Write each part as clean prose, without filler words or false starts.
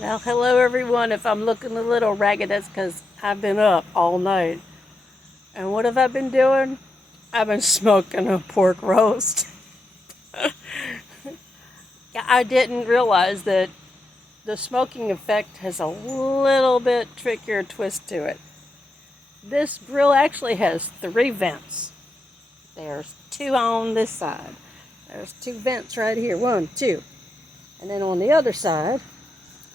Well, hello everyone. If I'm looking a little ragged, that's because I've been up all night. And what have I been doing? I've been smoking a pork roast. Yeah, I didn't realize that the smoking effect has a little bit trickier twist to it. This grill actually has 3 vents. There's 2 on this side. There's 2 vents right here. 1, 2. And then on the other side,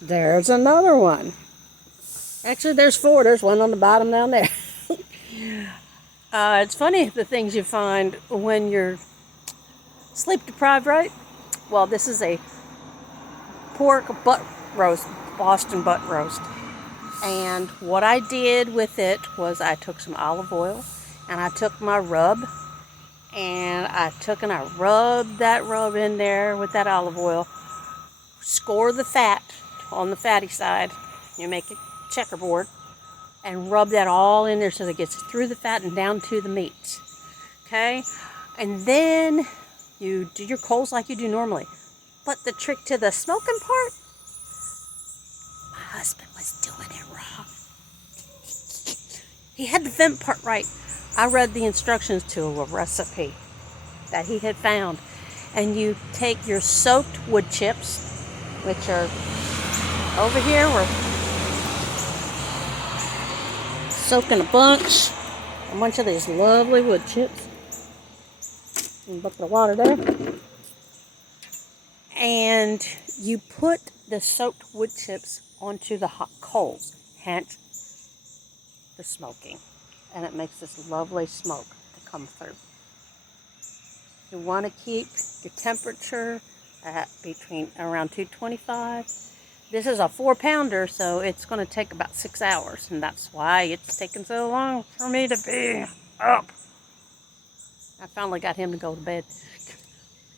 there's another one. Actually, there's 4. There's one on the bottom down there. It's funny the things you find when you're sleep deprived, right? Well, this is a pork butt roast, Boston butt roast. And what I did with it was I took some olive oil and I took my rub and I rubbed that rub in there with that olive oil, score the fat on the fatty side, you make a checkerboard, and rub that all in there so that it gets through the fat and down to the meat. Okay? And then you do your coals like you do normally. But the trick to the smoking part, my husband was doing it wrong. He had the vent part right. I read the instructions to a recipe that he had found. And you take your soaked wood chips, which are over here. We're soaking a bunch of these lovely wood chips. And a bucket of water there. And you put the soaked wood chips onto the hot coals, hence the smoking. And it makes this lovely smoke to come through. You want to keep your temperature at between around 225. This is a 4-pounder, so it's going to take about 6 hours, and that's why it's taken so long for me to be up. I finally got him to go to bed.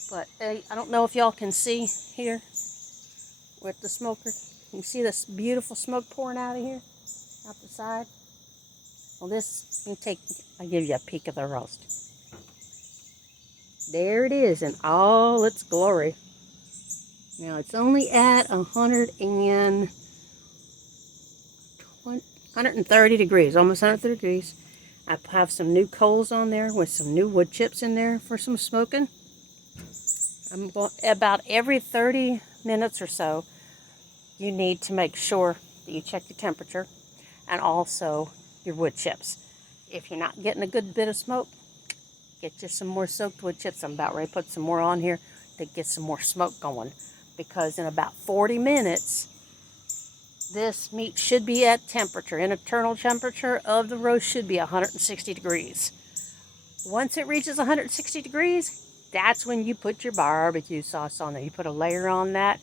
But I don't know if y'all can see here with the smoker. You see this beautiful smoke pouring out of here, out the side? Well, I'll give you a peek of the roast. There it is in all its glory. Now it's only at 130 degrees, almost 130 degrees. I have some new coals on there with some new wood chips in there for some smoking. About every 30 minutes or so, you need to make sure that you check your temperature and also your wood chips. If you're not getting a good bit of smoke, get you some more soaked wood chips. I'm about ready to put some more on here to get some more smoke going, because in about 40 minutes, this meat should be at temperature. Internal temperature of the roast should be 160 degrees. Once it reaches 160 degrees, that's when you put your barbecue sauce on there. You put a layer on that,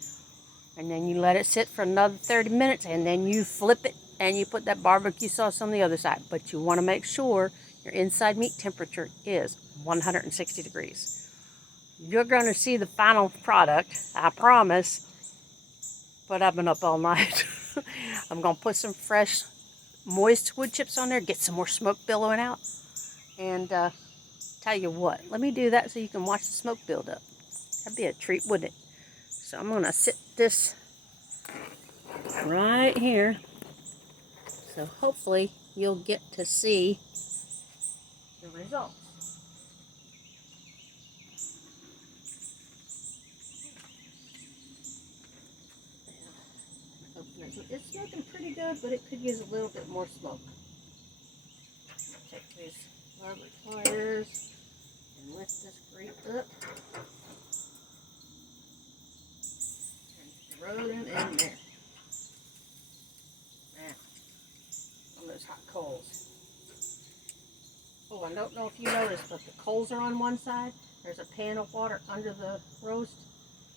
and then you let it sit for another 30 minutes, and then you flip it, and you put that barbecue sauce on the other side. But you want to make sure your inside meat temperature is 160 degrees. You're going to see the final product, I promise, but I've been up all night. I'm going to put some fresh, moist wood chips on there, get some more smoke billowing out, and tell you what, let me do that so you can watch the smoke build up. That'd be a treat, wouldn't it? So I'm going to sit this right here, so hopefully you'll get to see the results. It's smoking pretty good, but it could use a little bit more smoke. Check these larger pliers and lift this grate up and throw them in there. Now, on those hot coals. Oh, I don't know if you noticed, but the coals are on one side. There's a pan of water under the roast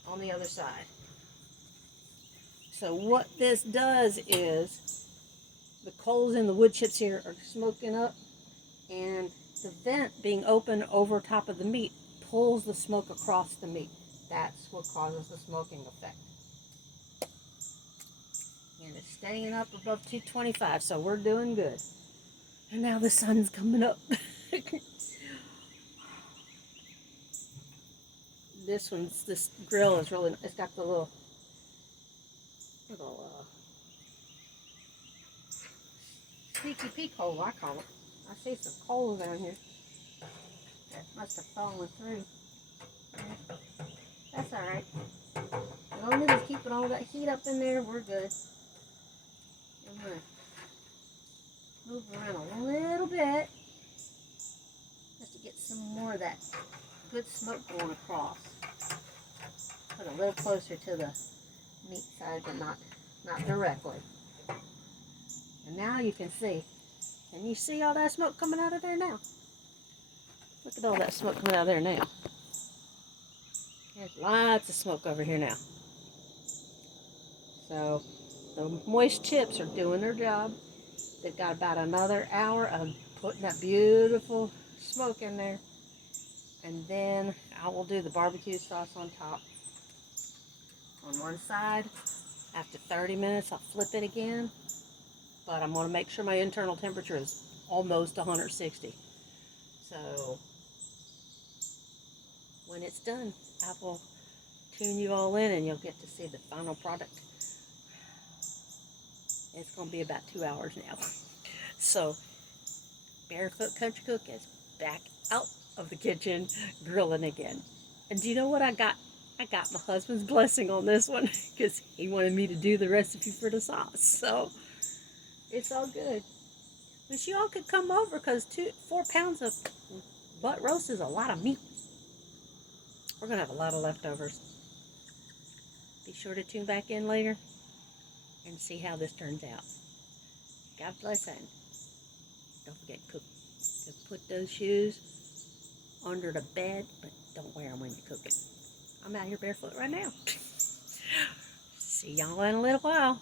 on the other side. So what this does is the coals in the wood chips here are smoking up, and the vent being open over top of the meat pulls the smoke across the meat. That's what causes the smoking effect. And it's staying up above 225, so we're doing good. And now the sun's coming up. This grill is really, it's got the little PTP coal, I call it. I see some coal down here that must have fallen through. That's alright. As long as it's keeping all that heat up in there, we're good. I'm going to move around a little bit just to get some more of that good smoke going across. Put a little closer to the meat side, but not directly. And now you can see. Can you see all that smoke coming out of there now? Look at all that smoke coming out of there now. There's lots of smoke over here now. So the moist chips are doing their job. They've got about another hour of putting that beautiful smoke in there. And then I will do the barbecue sauce on top. On one side, after 30 minutes, I'll flip it again. But I'm going to make sure my internal temperature is almost 160. So when it's done, I will tune you all in and you'll get to see the final product. It's going to be about 2 hours now. So Barefoot Country Cook is back out of the kitchen grilling again. And do you know what I got? I got my husband's blessing on this one because he wanted me to do the recipe for the sauce. So it's all good. Wish you all could come over because 4 pounds of butt roast is a lot of meat. We're going to have a lot of leftovers. Be sure to tune back in later and see how this turns out. God bless and don't forget to put those shoes under the bed, but don't wear them when you're cooking. I'm out here barefoot right now. See y'all in a little while.